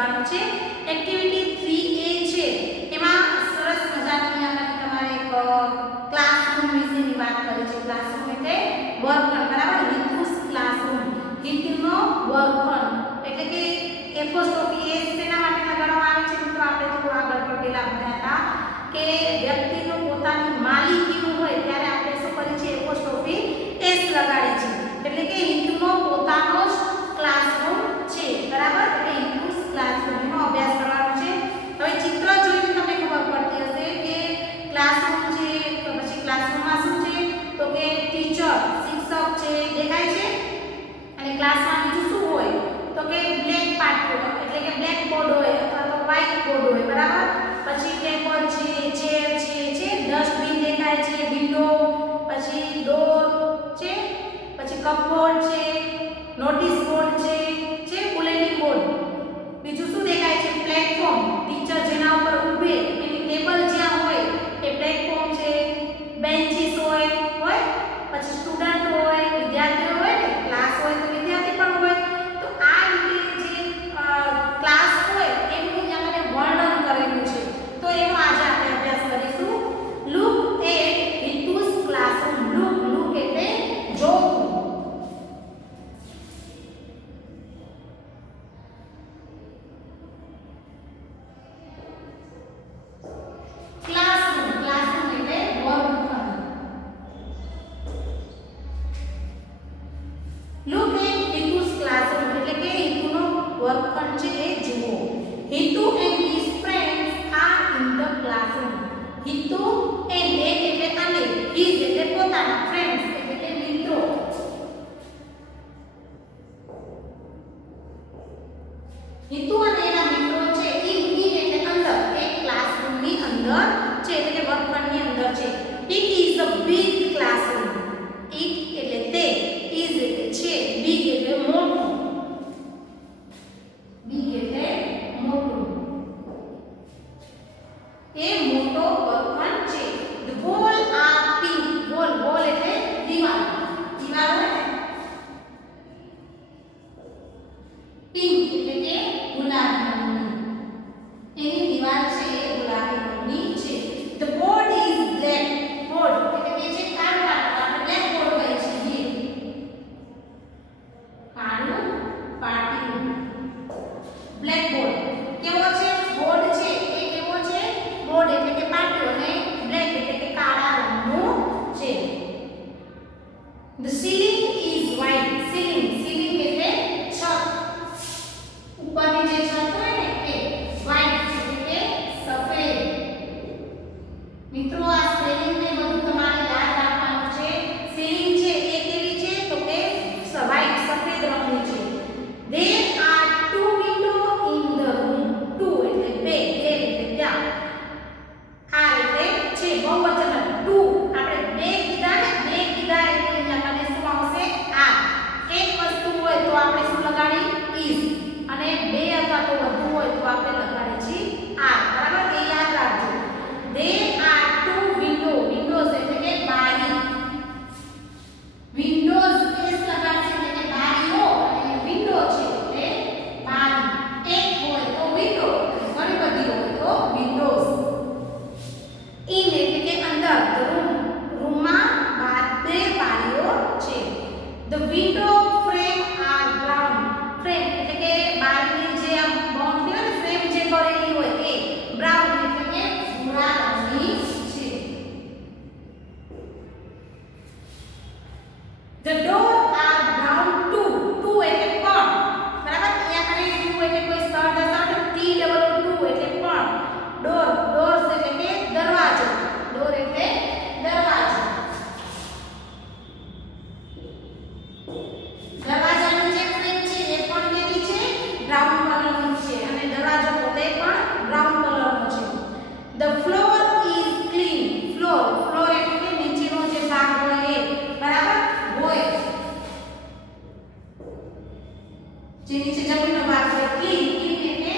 કરવાનું છે. Activity 3A છે એમાં સરસ મજાની આમાં તમારે એક ક્લાસરૂમ વિશેની વાત કરી છે. ક્લાસરૂમ એટલે વર્ગખંડ, બરાબર? હિતુસ ક્લાસરૂમ, હિતુનો વર્ગખંડ એટલે કે એપોસ્ટ્રોફી એસ શેના માટે લગાડવામાં આવે છે મિત્રો? આપણે થોડું આગળ પડેલા ભણ્યા હતા કે વ્યક્તિનો પોતાની માલિકીનું હોય ત્યારે આપણે શું કરીએ છીએ? એપોસ્ટ્રોફી એસ લગાડી છે. એટલે કે હિતુનો પોતાનો જ ક્લાસરૂમ છે, બરાબર? એટલે હિતુસ ક્લાસરૂમ એનો અભ્યાસ કરવાનો છે. હવે ચિત્ર જોઈને તમને ખબર પડતી હશે કે ક્લાસરૂમ છે, તો પછી ક્લાસરૂમમાં શું છે? તો કે ટીચર, શિક્ષક છે, દેખાય છે. અને ક્લાસમાં બીજું શું હોય? તો કે બ્લેક પાટિયો એટલે કે બ્લેક બોર્ડ હોય અથવા તો વ્હાઇટ બોર્ડ હોય, બરાબર? પછી ટેબલ છે, ચેર છે, ડસ્ટબિન દેખાય છે, વિન્ડો, પછી ડોર છે, પછી કપબોર્ડ છે, નોટિસ બોર્ડ છે, બુલેટિન બોર્ડ. બીજું શું દેખાય છે? પ્લેટફોર્મ, ટીચર જેના ઉપર ઊભે એની ટેબલ જ્યાં હોય એ પ્લેટફોર્મ છે. બેન્ચીસ હોય, પછી સ્ટુડન્ટ હોય, વિદ્યાર્થીઓ હોય ને, ક્લાસ હોય તો વિદ્યાર્થી પણ હોય. તો આ રીતે જે ક્લાસ હોય એનું અહીંયા મને વર્ણન કરેલું છે. તો એનો આજે આપણે અભ્યાસ કરીશું. Look at Hitu's classroom. Look એટલે જોવું. વર્ગખંડ છે એ જુઓ. Hitu and his friends are in the classroom. Hitu and એટલે અને, his એટલે પોતાના, friends એટલે મિત્રો. હિતુ અને એના મિત્રો છે. in એટલે અંદર, એક ક્લાસરૂમની અંદર છે એટલે કે વર્ગખંડની અંદર છે. It is a big classroom. It એટલે તે, is એટલે છે, big એટલે મોટું. એ મોટો વર્ગખંડ છે. The wall are pink. wall એટલે દીવાલ. દીવાલ હોય ને, પિંક એટલે કે ગુલાબી રંગની. એની દીવાલ છે એ ગુલાબી રંગની છે. The board is black. board એટલે કે જે કાળું પાટિયું, આપણે બ્લેક બોર્ડ કહીએ છીએ. કાળું પાટિયું, બ્લેક બોર્ડ. કેવો છે? બોર્ડ છે એ કેવો છે? બોર્ડ એટલે કે પાટિયો અને બ્લેક એટલે કે કાળા રંગનું છે. The ceiling is white. ceiling એટલે છત. ઉપરની જે છત હોય ને એ white એટલે કે સફેદ. મિત્રો આ સ્પેલિંગ ને બધું તમારે યાદ રાખવાનું છે. ceiling છે એ કેવી છે? તો કે white સફેદ રંગની છે. There are two windows in the room. two એટલે બે, there એટલે ત્યાં, આ એટલે છે બહુવચન. two આપણે બે કીધા એટલે અહીંયા મને શું આવશે? આ. એક વસ્તુ હોય તો આપણે શું લગાડી? is. અને બે અથવા તો વધુ હોય તો આપણે લગાડીએ છીએ are, બરાબર? એ યાદ રાખજો. There are two windows એટલે કે બારી. windows s લગાડશે એટલે કે બારીઓ, અને વિન્ડો છે એટલે બારી. એક હોય તો વિન્ડો, ઘણી બધી હોય તો વિન્ડોઝ. in એટલે કે અંદર. રૂમમાં બે બારીઓ છે. The window frame are brown. frame એટલે કે બારીની જે આમ બાઉન્ડ કહેવાય ને, ફ્રેમ જે કરેલી હોય એ brown એટલે કે ભૂરા રંગની છે. The door are brown too. two એટલે પણ, બરાબર? અહીંયા ખાલી two એટલે કોઈ સ્થળ દર્શાવે. two એટલે પણ. doors એટલે કે દરવાજો. door એટલે દરવાજો. દરવાજાની જે ફ્રેમ છે એ પણ કેવી છે? બ્રાઉન કલરની છે. અને દરવાજો પોતે પણ બ્રાઉન કલરનો છે. The floor is clean. floor એટલે કે નીચેનો જે ભાગ હોય એ, બરાબર? હોય જે નીચે જમીનનો ભાગ હોય. clean એટલે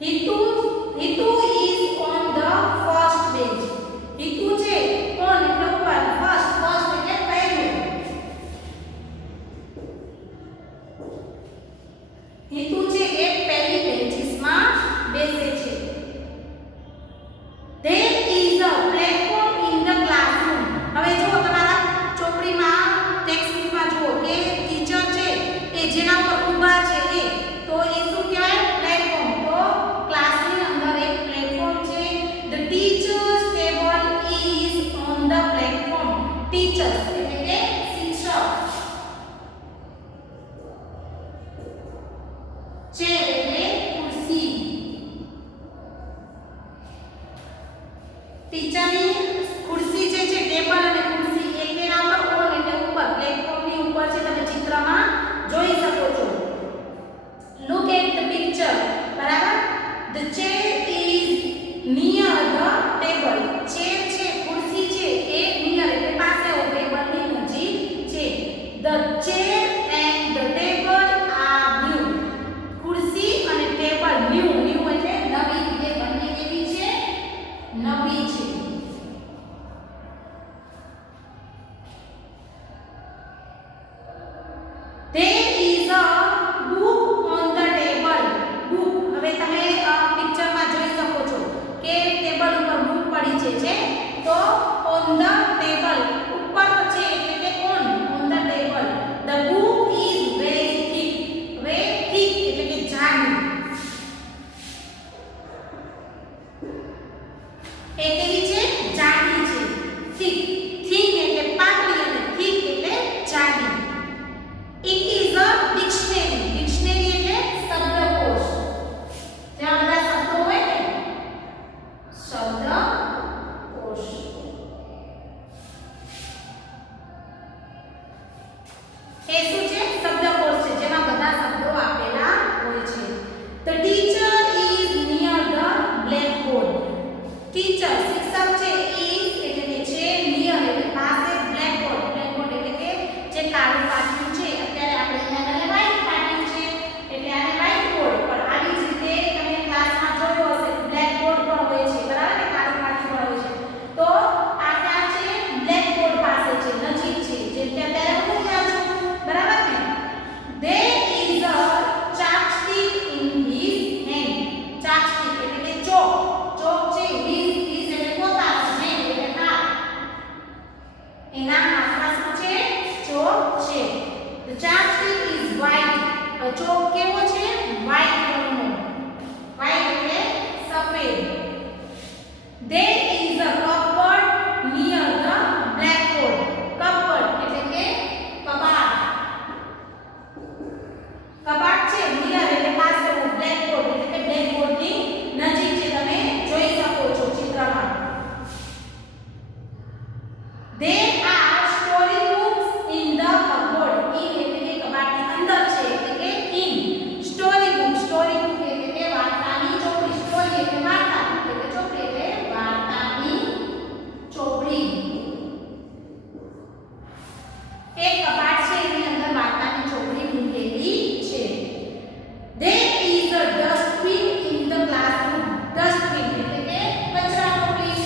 Hitu is on the first bench. Hitu છે on એટલે ઉપર, first એટલે પહેલું. હિતુ છે એ પહેલી બેન્ચીસમાં બેસે છે. There is a platform in the classroom. હવે જો તમારા ચોપડીમાં ટેક્સ્ટ બુકમાં જુઓ કે ટીચર છે એ જેના પર ઊભા છે એ તો એ શું કહેવાય? પ્લેટફોર્મ. તો ક્લાસની અંદર એક પ્લેટફોર્મ છે. The teacher's table is on the platform. Teacher એટલે કે શિક્ષક. chair એટલે ખુરશી. ટીચરની ખુરશી જે છે ટેબલ અને ખુરશી એક એના ઉપર ઓન એટલે ઉપર પ્લેટફોર્મની ઉપર છે. તમે ચિત્રમાં જોઈ શકો છો. Look at the picture. બરાબર. The chair is near the table. chair છે ખુરશી છે એ near એટલે પાસે હોય ટેબલની નજીક છે. The chair and the table are new. ખુરશી અને ટેબલ new એટલે નવી. એ બંને કેવી છે? નવી છે. There is a book on the table. book હવે તમે પિક્ચરમાં જોઈ શકો છો કે ટેબલ ઉપર બુક પડી છે તો on the table ઉપર છે એટલે કે on the table. The book is very thick. very thick એટલે કે જાડી. એ કેવી છે? જાડી છે. thick thin એટલે પાતળી અને thick એટલે જાડી. It is a dictionary. dictionary એટલે શબ્દકોશ. જ્યાં બધા શબ્દો હોય ને શબ્દકોશ. એ શું છે? શબ્દકોશ છે જેમાં બધા શબ્દો આપેલા હોય છે. The teacher is near the blackboard. Teacher શિક્ષક છે is એટલે કે છે near એટલે પાસે blackboard. blackboard એટલે કે જે કાળું પાટિયું છે. અત્યારે આપણે અહીંયા આગળ white પાટિયું છે એટલે આને white board. પણ આવી જ રીતે તમે ક્લાસમાં જોયો હશે blackboard પણ હોય છે. બરાબર ને? કાળું પાટિયું પણ હોય છે. તો આ ક્યાં છે? blackboard પાસે છે, નજીક છે. જેમ કે અત્યારે હું ક્યાં છું? બરાબર ને? There is a chopstick in his hand. chopstick એટલે કે ચોક. ચોક છે his એટલે પોતાનો, hand એટલે હાથ. એના હાથમાં શું છે? ચોક છે. The chopstick is white. ચોક કેવો છે? white રંગનો. white એટલે સફેદ. There is a cupboard near the blackboard. cupboard એટલે કે કબાટ. કબાટ છે near એટલે પાસે હોય. blackboard એટલે કે blackboardની નજીક છે. તમે જોઈ શકો છો ચિત્રમાં. There are storybooks in the cupboard. in એટલે કે કબાટની અંદર છે એટલે કે in. storybook એટલે કે વાર્તાની ચોપડી. story એટલે વાર્તા, એટલે ચોપડી એટલે વાર્તાની ચોપડી. એક કબાટ છે એની અંદર વાર્તાની ચોપડી મૂકેલી છે. There is a dustbin in the classroom. dustbin એટલે કે કચરાટોપલી.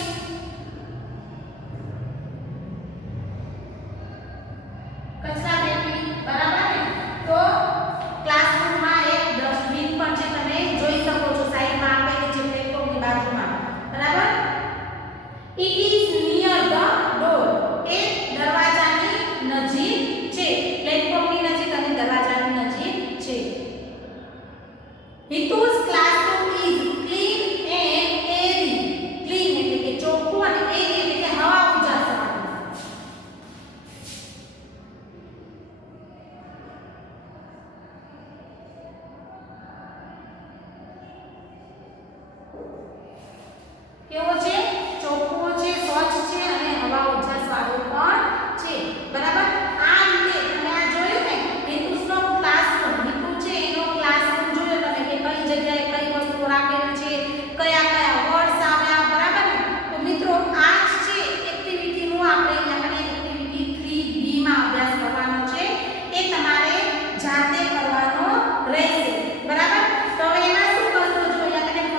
કચરાપેટી. બરાબર ને? તો ક્લાસરૂમમાં એક ડસ્ટબિન પણ છે. તમે જોઈ શકો છો સાઈડમાં આપેલી છે પ્લેટફોર્મની બાજુમાં. બરાબર? It is near the door. એ દરવાજાની નજીક છે. પ્લેટફોર્મની નજીક અને દરવાજાની નજીક છે. Hitu's classroom is clean and airy. clean એટલે કે ચોખ્ખું અને airy એટલે કે હવા ઉજાસ વાળું. કેવો છે? ચોખ્ખો છે, સ્વચ્છ છે અને હવા ઉજાસ વાળો પણ છે. બરાબર? આ રીતે તમે આ જોયું ને હિતુનો ક્લાસરૂમ. હિતુ છે એનો ક્લાસરૂમ જોયો તમે કે કઈ જગ્યાએ કઈ વસ્તુઓ રાખેલી છે, કયા કયા વર્ડ્સ આવ્યા. બરાબર ને? તો મિત્રો આ જ છે એક્ટિવિટીનું આપણે એક્ટિવિટી 3B માં અભ્યાસ કરવાનો છે. એ તમારે જાતે કરવાનો રહેશે. બરાબર? તો હવે એમાં શું કરશો? જો અહીંયા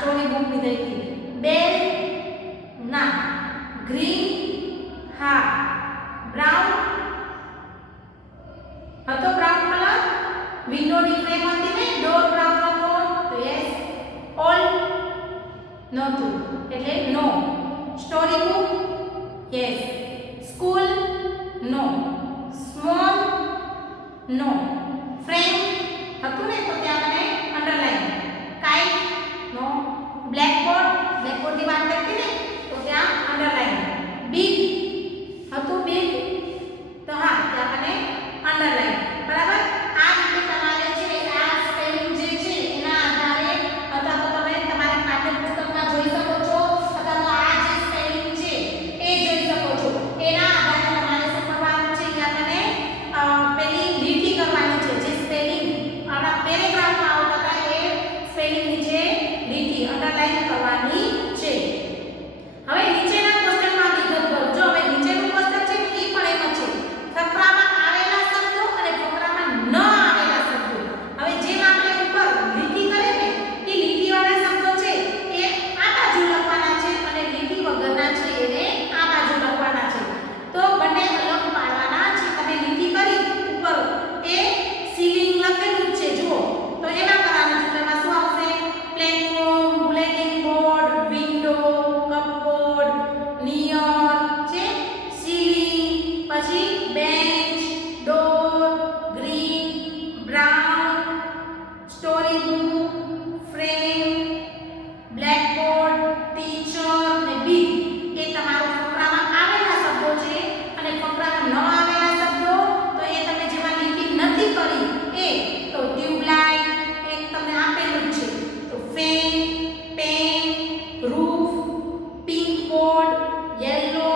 સ્ટોરી બુક લીધી હતી. બેલ ના. ગ્રીન હા. બ્રાઉન હતો બ્રાઉન કલર. વિન્ડોની ફ્રેમ હતી ને ડોર બ્રાઉન હતો તો યસ. ઓલ્ડ નહોતું એટલે no. Story book yes. School no. Small no. Frame હતું ને તો ત્યાં મને અંડરલાઈન. Kite no. બ્લેકબોર્ડ બ્લેકબોર્ડની વાત કરતી ને તો ત્યાં અંડરલાઈન. બિગ હતું બિગ તો હા ત્યાં મને અંડરલાઈન. બરાબર. આ રીતે તમારે છે આ સ્પેલિંગ જે છે એના આધારે અથવા તો તમે તમારી પાઠ્યપુસ્તકમાં જોઈ શકો છો અથવા તો આ જે સ્પેલિંગ છે એ જોઈ શકો છો. એના આધારે તમારે શું કરવાનું છે અહીંયા મને પેલી લીટી કરવાની છે. જે સ્પેલિંગ આપણા પેરેગ્રાફમાં આવતા હતા એ સ્પેલિંગ નીચે લીટી અંડરલાઈન કરવાની છે. હવે નીચેના ક્વેશ્ચનમાં વિગતવાર જો હવે નીચેનું ક્વેશ્ચન છે એ પણ એમ જ છે. ફકરામાં આવેલા શબ્દો અને ફકરામાં ન આવેલા શબ્દો. હવે જેમ આપણે ઉપર લીટી કરે ને એ લીટીવાળા શબ્દો છે એ આ બાજુ લખવાના છે અને લીટી વગરના છે એને આ બાજુ લખવાના છે. તો બંને અલગ પાડવાના છે. તમે લીટી કરી ઉપર એ સીલિંગ લખેલું જ છે જુઓ તો એમાં કરવાનું છે. એમાં શું આવશે? Platform, bulletin board, window, cupboard, near છે, સીલિંગ, પછી bench, door, green, brown, story book, frame, blackboard, teacher ને બિગ. એ તમારા ફકરામાં આવેલા શબ્દો છે અને ફકરામાં ન આવેલા શબ્દો તો એ તમે જેમાં લીટી નથી કરી એ તો ટ્યુબલાઇટ એ તમને આપેલું જ છે. તો fan, pen, roof, pink board, yellow,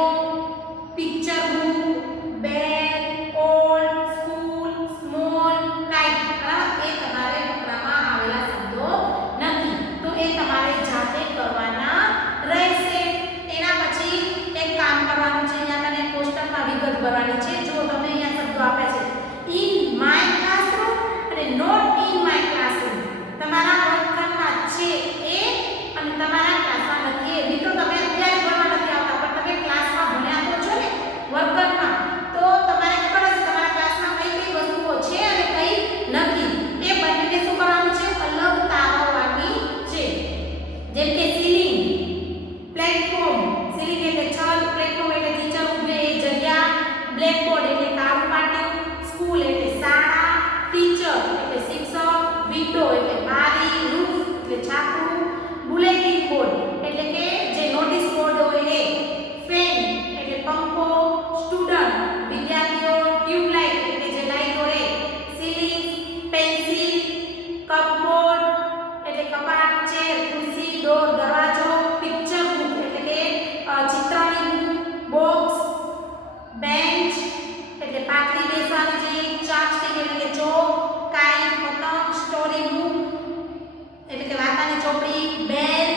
picture book, bed, old, school, small, kite. બરાબર. એ તમારે ફકરામાં આવેલા શબ્દો નથી તો એ તમારે જાતે કરવાના રહેશે. એના પછી એક કામ કરવાનું છે. અહીંયા મને કોષ્ટકમાં વિગત ભરવાની છે. જો તમે અહીંયા શબ્દો આપ્યા છે ઇન માય ક્લાસરૂમ અને નોટ ઇન માય ક્લાસરૂમ. તમારા વર્ગખંડમાં છે એ અને તમારા ક્લાસમાં નથી એ. મિત્રો તમે અત્યારે ભણવા નથી આવતા પણ તમે ક્લાસમાં ભણ્યા તો છો ને વર્ગખંડમાં તો તમારે ખબર હશે તમારા ક્લાસમાં કઈ કઈ વસ્તુઓ છે અને કઈ નથી. એ બંનેને શું કરવાનું છે? અલગ તારવવાની છે. જેમ કે સીલિંગ, પ્લેટફોર્મ, સીલિંગ એટલે છત, પ્લેટફોર્મ એટલે ટીચર ઊભે એ જગ્યા, બ્લેકબોર્ડ એટલે કાળું પાટિયું, સ્કૂલ એટલે શાળા, ટીચર એટલે શિક્ષક, વિન્ડો એટલે બારી, રૂફ એટલે છાપરું, બુલેટિન બોર્ડ એટલે કે જે નોટિસ બોર્ડ હોય એ, ફેન એટલે પંખો, સ્ટુડન્ટ વિદ્યાર્થીઓ, ટ્યુબલાઇટ એટલે જે લાઈટ હોય એ, સીલિંગ, પેન્સિલ, કપબોર્ડ એટલે કપાટ, ચેર, ખુરશી, ડોર દરવાજો, પિક્ચર બુક એટલે કે ચિત્રની બુક, બોક્સ, બેન્ચ એટલે પાટલી બેસવાની જે, ચાક સ્ટિક એટલે કે ચોક, કાઇટ પતંગ, સ્ટોરી બુક એટલે કે વાર્તાની ચોપડી, બેલ,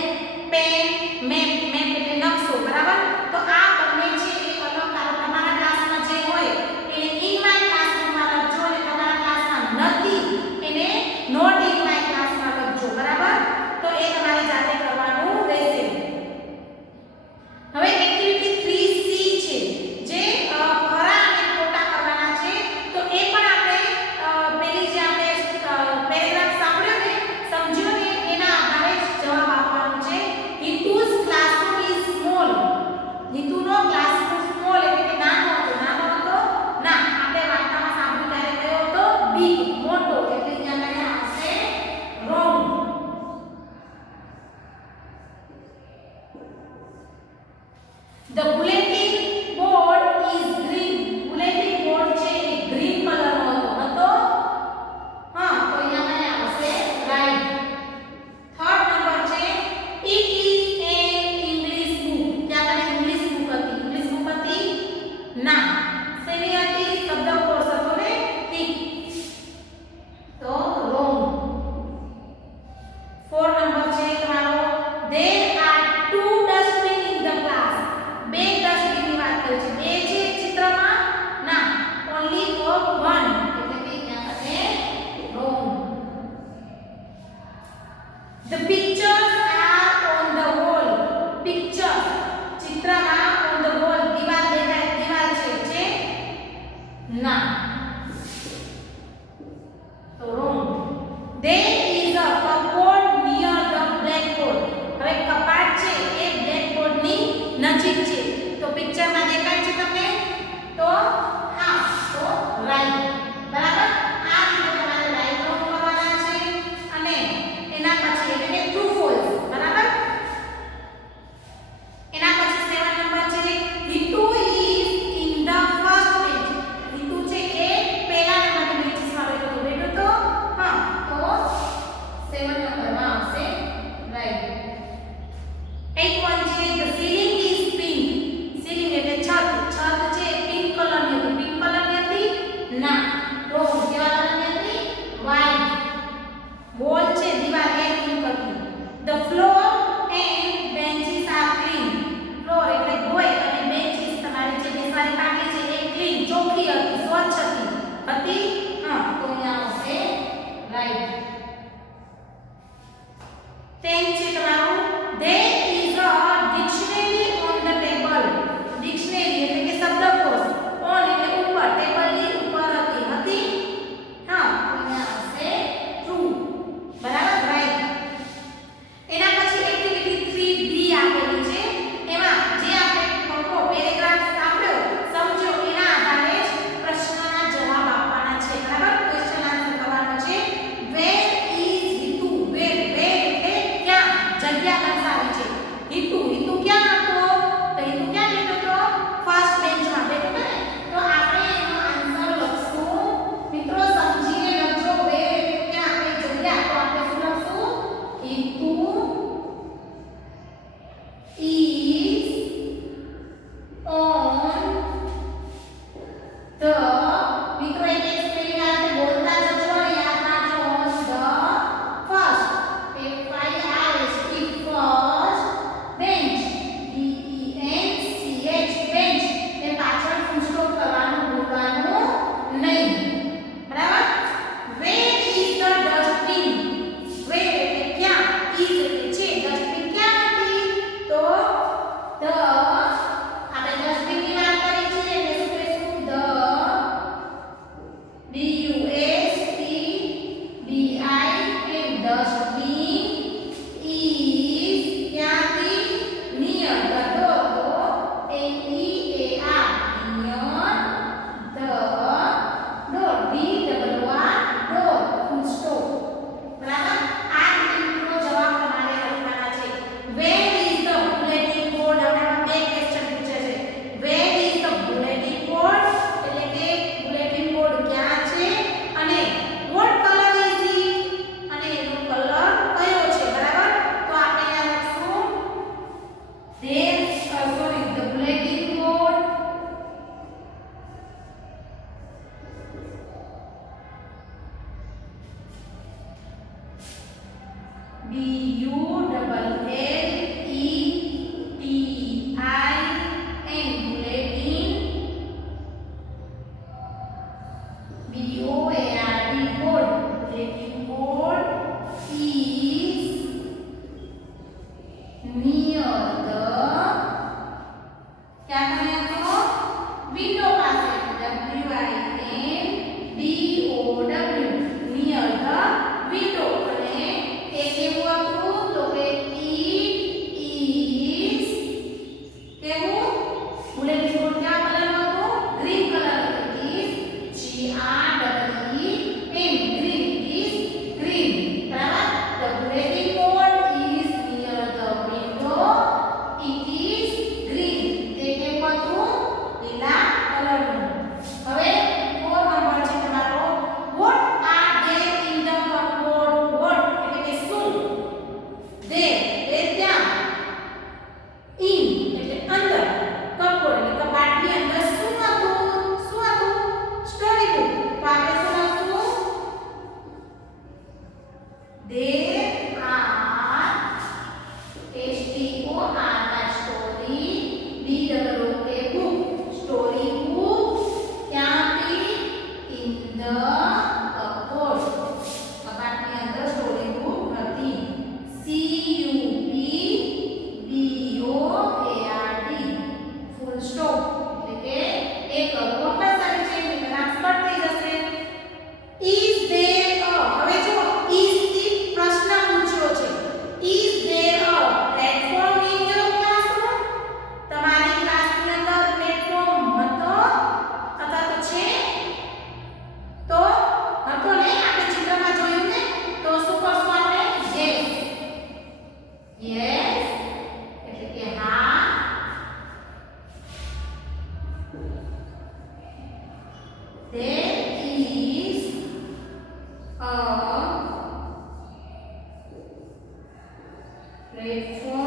પેન, મેપ મેપ એટલે નકશો. બરાબર. તો આ બંને છે એ અલગ તમારા ક્લાસમાં જે હોય એને ઇન માય ક્લાસરૂમમાં લખજો અને તમારા ક્લાસમાં નથી એને નોટ ઇન માય ક્લાસમાં લખજો. બરાબર. તો એ તમારે જાતે કરવાનું રહેશે. હવે એક્ટિવિટી 3C છે જે ખરા અને ખોટા કરવાના છે. તો એ પણ આપણે પેલી જે આપણે પેરેગ્રાફ સાંભળ્યો ને સમજ્યો ને એના આધારે જ જવાબ આપવાનો છે. હિતુ's classroom is small. હિતુનો ક્લાસરૂમ સ્મોલ એટલે કે નાનો હતો. નાનો હતો ના આપણે વાર્તામાં સાંભળ્યું ત્યારે કયો હતો બિગ મોટો એટલે ત્યાં મને આવશે wrong. The bulletin board is green. Bulletin board છે એ ગ્રીન કલરનો હતો. હા તો અહીંયા મને આવશે રાઈટ. થર્ડ નંબર છે it is an English book. ત્યાં મને ઇંગ્લિશ બુક હતી. ઇંગ્લિશ બુક હતી ના. શેની હતી? શબ્દકોશ હતો ને ઠીક તો રોંગ. ફોર્થ નંબર છે તમારો there are two dustbin in the class. બે ડસ્ટબિન near the क्या करें तो विंडो પાસે WINDOW near the window અને એ કેવું હતું તો કે it is કેવું બુલેટ બોર્ડ કયા કલરનો હતો ગ્રીન કલર હતો is GREEN green is green બરાબર the bulletin board is near the window it is green એ કેવું હતું લીલા કલરનું હવે 4 નંબર છે તમારો what are they in the cupboard what એટલે કે શું they એ ત્યાં in એટલે અંદર કપબોર્ડ એટલે કબાટની અંદર શું હતું સ્ટોરી બુક તો આપણે શું લખશું they are story BOOK book story book ક્યાં હતી in the cupboard કબાટની અંદર સ્ટોરી બુક હતી CUPBOARD ફૂલ સ્ટોપ એટલે કે એક કમ્પલસરી છે વિકરાંશ કટ થઈ જશે is there a હવે જો is થી પ્રશ્ન પૂછ્યો છે is there a platform in your classroom તમારી ક્લાસની અંદર પ્લેટફોર્મ હતો અથવા તો છે તો હતો ને આપણે ચિત્રમાં જોયું ને તો શું કરશું આપણે yes એટલે કે હા there is a platform